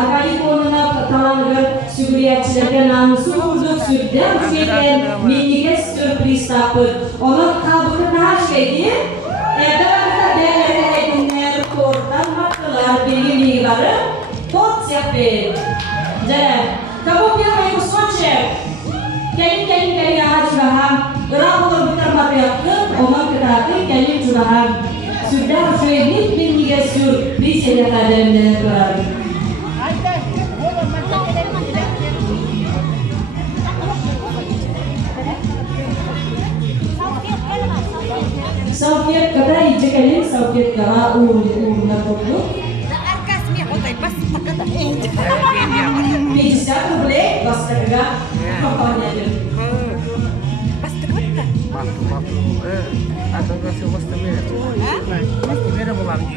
Arkayı konuna kalanlar sükriyatçılarga namusuzluk sürdüm sürdüm miniga sürpriz tapır onun kabını naşvedi evde değerler kordan maklar bilgi varı tot siapin jadi kamu biar aku swatch kali ahad sudah berapa kita material omong kita kali sudah sudah miniga sürpriz yang ada Soviet kata ijekalin Soviet kara na tokyo. Arkas mi ako tay pas takata. Bisa tu boleh basta kaga. Papanya je. Pas takata. Atau nggak sih mesti mirip? Mesti mirip lagi.